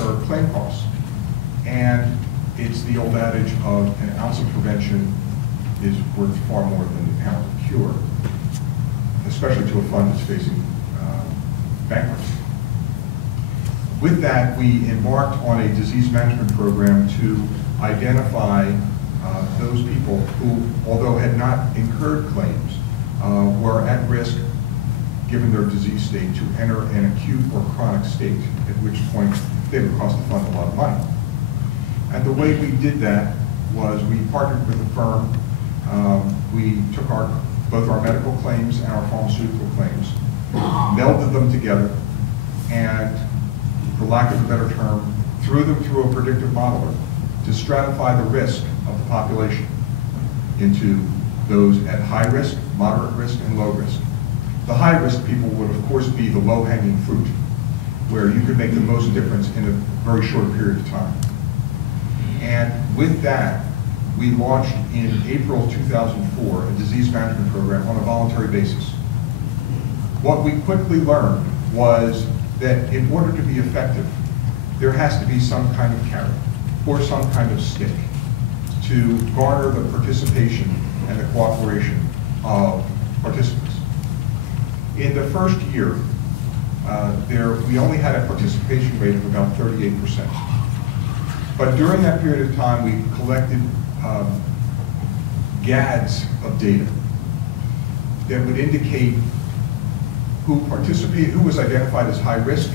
incur claim costs. And it's the old adage of an ounce of prevention is worth far more than a pound of cure, especially to a fund that's facing bankruptcy. With that, we embarked on a disease management program to identify those people who, although had not incurred claims, were at risk, given their disease state, to enter an acute or chronic state, at which point they would cost the fund a lot of money. And the way we did that was we partnered with a firm. We took both our medical claims and our pharmaceutical claims, melded them together, and, for lack of a better term, threw them through a predictive modeler to stratify the risk of the population into those at high risk, moderate risk, and low risk. The high risk people would, of course, be the low-hanging fruit, where you could make the most difference in a very short period of time. And with that, we launched in April 2004 a disease management program on a voluntary basis. What we quickly learned was that in order to be effective, there has to be some kind of carrot or some kind of stick to garner the participation and the cooperation of participants. In the first year, we only had a participation rate of about 38%. But during that period of time, we collected gads of data that would indicate who participated, who was identified as high risk,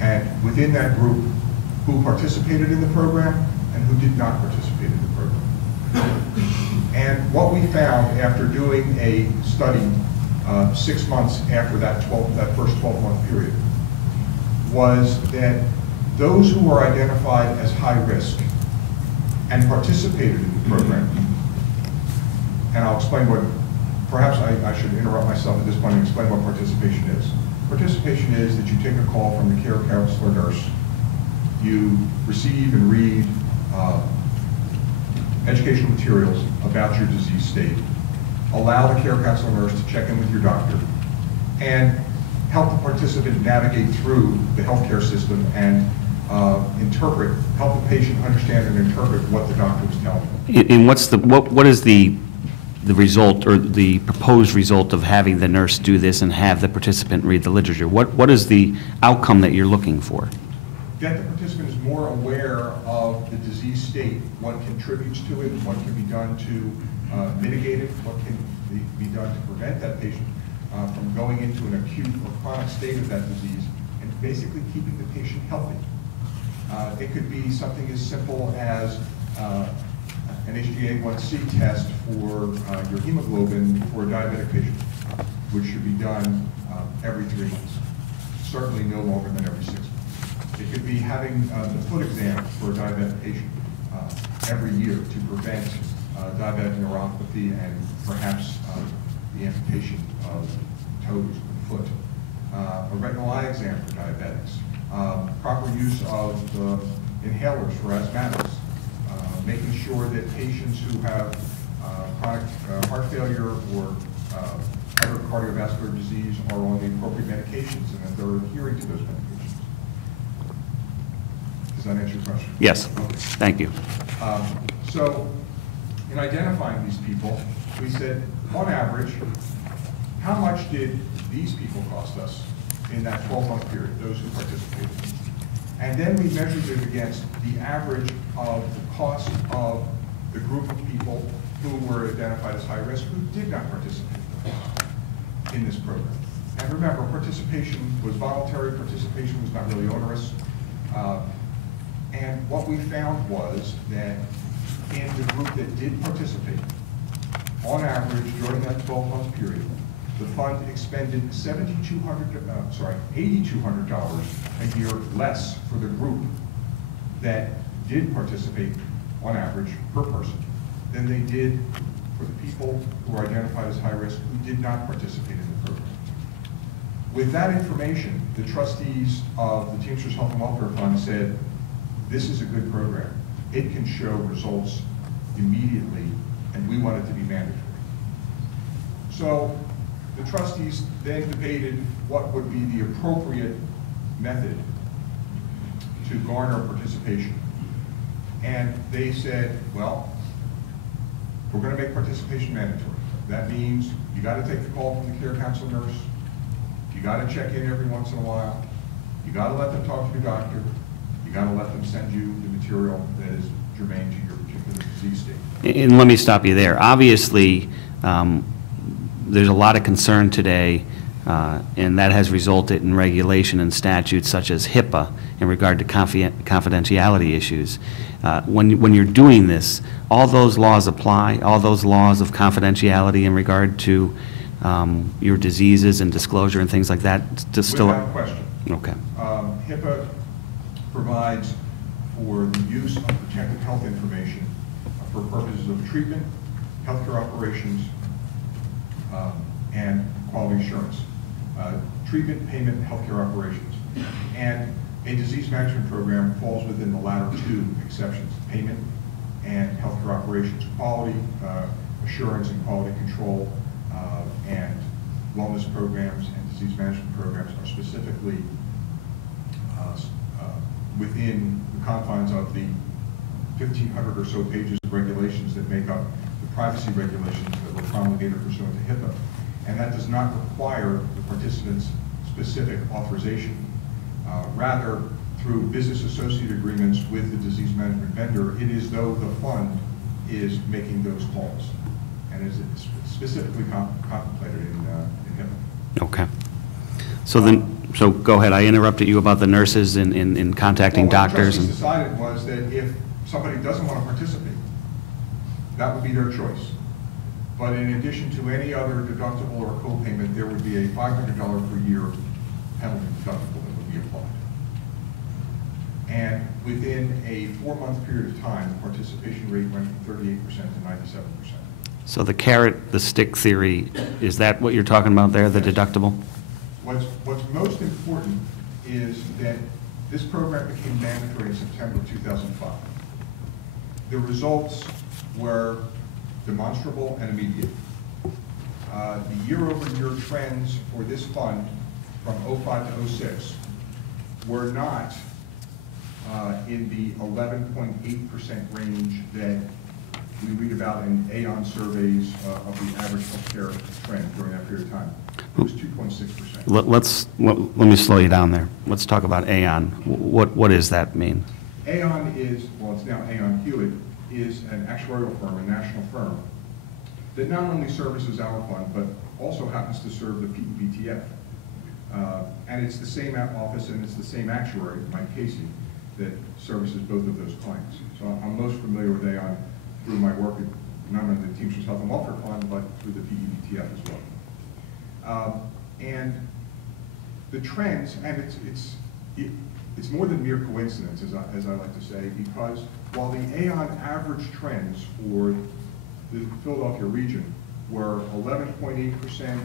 and within that group, who participated in the program and who did not participate in the program. And what we found after doing a study 6 months after that first 12-month period was that those who were identified as high risk and participated in the program, and I'll explain what, perhaps I should interrupt myself at this point and explain what participation is. Participation is that you take a call from the care counselor nurse, you receive and read educational materials about your disease state, allow the care counselor nurse to check in with your doctor, and help the participant navigate through the healthcare system and help the patient understand and interpret what the doctor was telling them. And what is the result or the proposed result of having the nurse do this and have the participant read the literature? What is the outcome that you're looking for? That the participant is more aware of the disease state, what contributes to it, what can be done to mitigate it, what can be done to prevent that patient from going into an acute or chronic state of that disease, and basically keeping the patient healthy. It could be something as simple as an HbA1c test for your hemoglobin for a diabetic patient, which should be done every 3 months, certainly no longer than every 6 months. It could be having the foot exam for a diabetic patient every year to prevent diabetic neuropathy and perhaps the amputation of toes or foot. A retinal eye exam for diabetics. Proper use of inhalers for asthmatics. Making sure that patients who have chronic heart failure or other cardiovascular disease are on the appropriate medications and that they're adhering to those medications. Does that answer your question? Yes. Okay. Thank you. So, in identifying these people, we said, on average, how much did these people cost us in that 12-month period, those who participated? And then we measured it against the average of the cost of the group of people who were identified as high risk who did not participate in this program. And remember, participation was voluntary, participation was not really onerous. And what we found was that in the group that did participate, on average, during that 12-month period, the fund expended $8,200 a year less for the group that did participate, on average, per person, than they did for the people who were identified as high risk who did not participate in the program. With that information, the trustees of the Teamsters Health and Welfare Fund said, this is a good program. It can show results immediately, and we want it to be mandatory. So the trustees then debated what would be the appropriate method to garner participation. And they said, well, we're going to make participation mandatory. That means you got to take the call from the care council nurse. You got to check in every once in a while. You got to let them talk to your doctor. You got to let them send you the material that is germane to your particular disease state. And let me stop you there. Obviously, there's a lot of concern today, and that has resulted in regulation and statutes such as HIPAA in regard to confidentiality issues. When you're doing this, all those laws apply, all those laws of confidentiality in regard to your diseases and disclosure and things like that? Without question. Okay. HIPAA provides for the use of protected health information for purposes of treatment, healthcare operations, and quality assurance. Treatment, payment, and healthcare operations. And a disease management program falls within the latter two exceptions, payment and healthcare operations. Quality assurance and quality control and wellness programs and disease management programs are specifically within the confines of the 1,500 or so pages of regulations that make up the privacy regulations that were promulgated pursuant to HIPAA. And that does not require the participants' specific authorization. Rather, through business associate agreements with the disease management vendor, it is though the fund is making those calls, and is specifically contemplated in HIPAA. Okay. So so go ahead. I interrupted you about the nurses in contacting doctors. What the trustees decided was that if somebody doesn't want to participate, that would be their choice. But in addition to any other deductible or co-payment, there would be a $500 per year penalty deductible that would be applied. And within a 4-month period of time, the participation rate went from 38% to 97%. So the carrot, the stick theory, is that what you're talking about there, the deductible? What's most important is that this program became mandatory in September 2005. The results were demonstrable and immediate. The year-over-year trends for this fund from 05 to 06 were not in the 11.8% range that we read about in Aon surveys of the average healthcare trend during that period of time. It was 2.6%. Let me slow you down there. Let's talk about Aon. What does that mean? Aon is, well, it's now Aon Hewitt, is an actuarial firm, a national firm, that not only services our fund, but also happens to serve the PEBTF. And it's the same office and it's the same actuary, Mike Casey, that services both of those clients. So I'm most familiar with Aon through my work at not only the Teamsters Health and Welfare Fund, but through the PEBTF as well. And the trends, and it's more than mere coincidence, as I like to say, because while the Aon average trends for the Philadelphia region were 11.8%,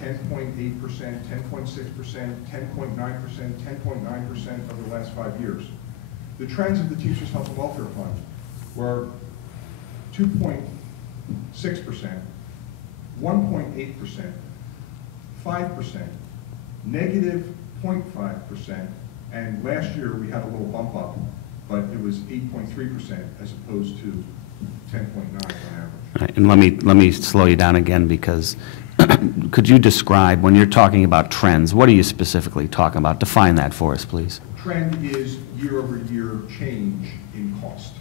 10.8%, 10.6%, 10.9%, 10.9% over the last 5 years, the trends of the Teamsters Health and Welfare Fund were 2.6%, 1.8%, 5%, negative 0.5%, and last year we had a little bump up, but it was 8.3% as opposed to 10.9 on average. Right, and let me slow you down again, because could you describe, when you're talking about trends, what are you specifically talking about? Define that for us, please. Trend is year-over-year change in cost.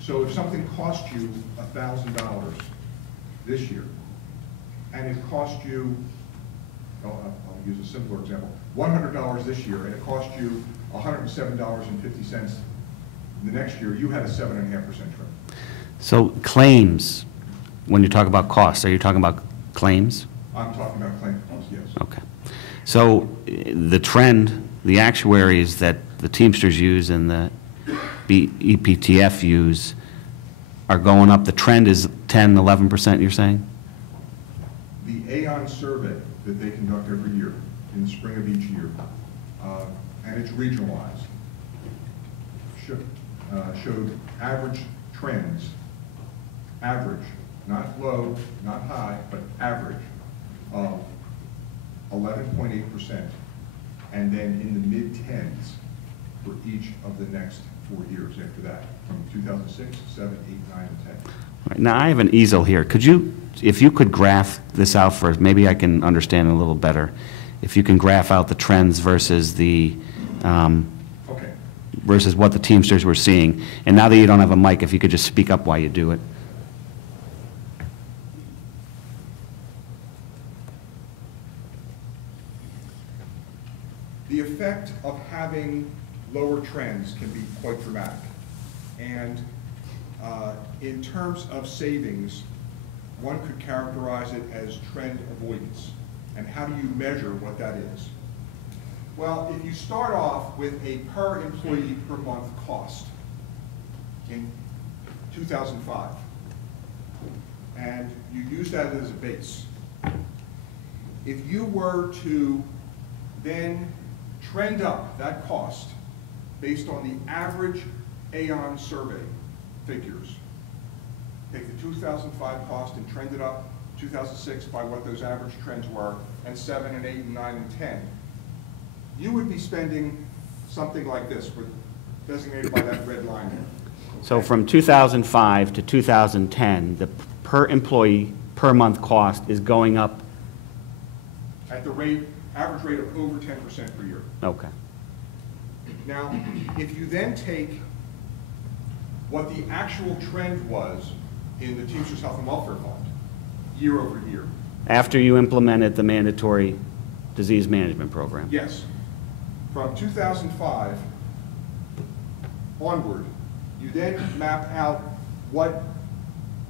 So if something cost you $1,000 this year, and it cost you, I'll use a simpler example, $100 this year, and it cost you $107.50 the next year, you had a 7.5% trend. So claims, when you talk about costs, are you talking about claims? I'm talking about claim costs, yes. Okay. So the trend, the actuaries that the Teamsters use and the EPTF use are going up. The trend is 10, 11%, you're saying? The Aon survey that they conduct every year, in the spring of each year, and it's regionalized, showed average trends, average, not low, not high, but average, of 11.8%, and then in the mid-10s for each of the next 4 years after that, from 2006, 7, 8, 9, and 10. Right, now, I have an easel here. Could you, if you could graph this out for us, maybe I can understand a little better. If you can graph out the trends versus the, Okay. versus what the Teamsters were seeing. And now that you don't have a mic, if you could just speak up while you do it. The effect of having lower trends can be quite dramatic. And in terms of savings, one could characterize it as trend avoidance. And how do you measure what that is? Well, if you start off with a per employee per month cost in 2005, and you use that as a base, if you were to then trend up that cost based on the average Aon survey figures, take the 2005 cost and trend it up 2006 by what those average trends were, and 7 and 8 and 9 and 10, you would be spending something like this, designated by that red line there. So from 2005 to 2010, the per employee per month cost is going up? At the average rate of over 10% per year. Okay. Now, if you then take what the actual trend was in the Teamsters Health and Welfare Fund, year over year. After you implemented the mandatory disease management program? Yes. From 2005 onward, you then map out what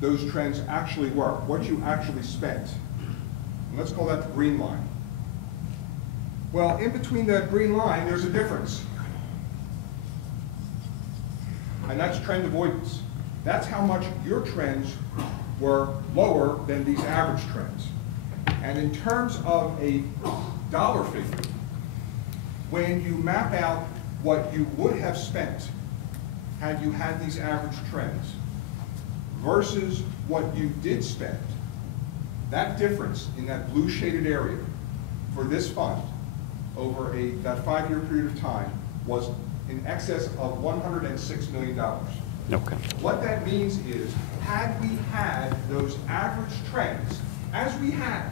those trends actually were, what you actually spent. And let's call that the green line. Well, in between that green line, there's a difference. And that's trend avoidance. That's how much your trends were lower than these average trends. And in terms of a dollar figure, when you map out what you would have spent had you had these average trends versus what you did spend, that difference in that blue shaded area for this fund over that 5-year period of time was in excess of $106 million. Okay. What that means is, had we had those average trends, as we had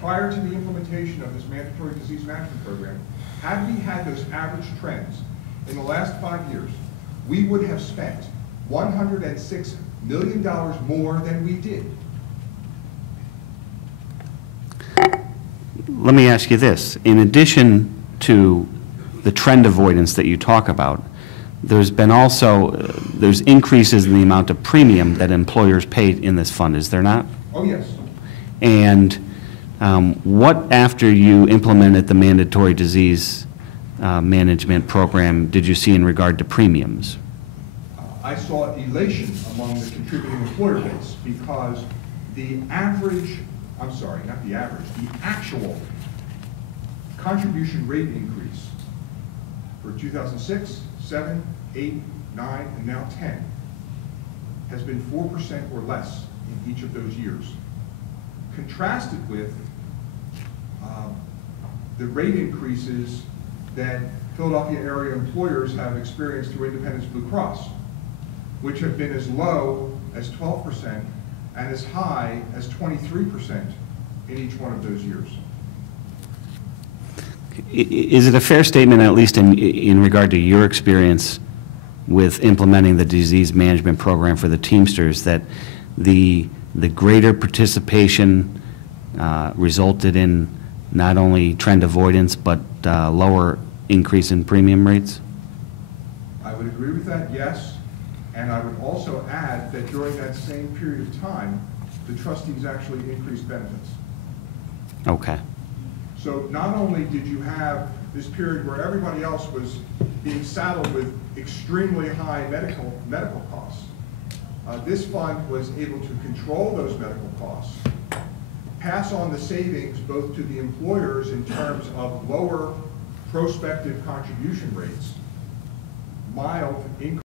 prior to the implementation of this mandatory disease management program, had we had those average trends in the last 5 years, we would have spent $106 million more than we did. Let me ask you this. In addition to the trend avoidance that you talk about, there's been also, there's increases in the amount of premium that employers pay in this fund, is there not? Oh, yes. And what, after you implemented the mandatory disease management program, did you see in regard to premiums? I saw elation among the contributing employer base because the average, I'm sorry, not the average, the actual contribution rate increase for 2006, 7, 8, 9, and now 10 has been 4% or less in each of those years. Contrasted with the rate increases that Philadelphia area employers have experienced through Independence Blue Cross, which have been as low as 12% and as high as 23% in each one of those years. Is it a fair statement, at least in regard to your experience with implementing the disease management program for the Teamsters, that the greater participation resulted in not only trend avoidance, but lower increase in premium rates? I would agree with that, yes. And I would also add that during that same period of time, the trustees actually increased benefits. Okay. So not only did you have this period where everybody else was being saddled with extremely high medical costs, this fund was able to control those medical costs, pass on the savings both to the employers in terms of lower prospective contribution rates, mild increase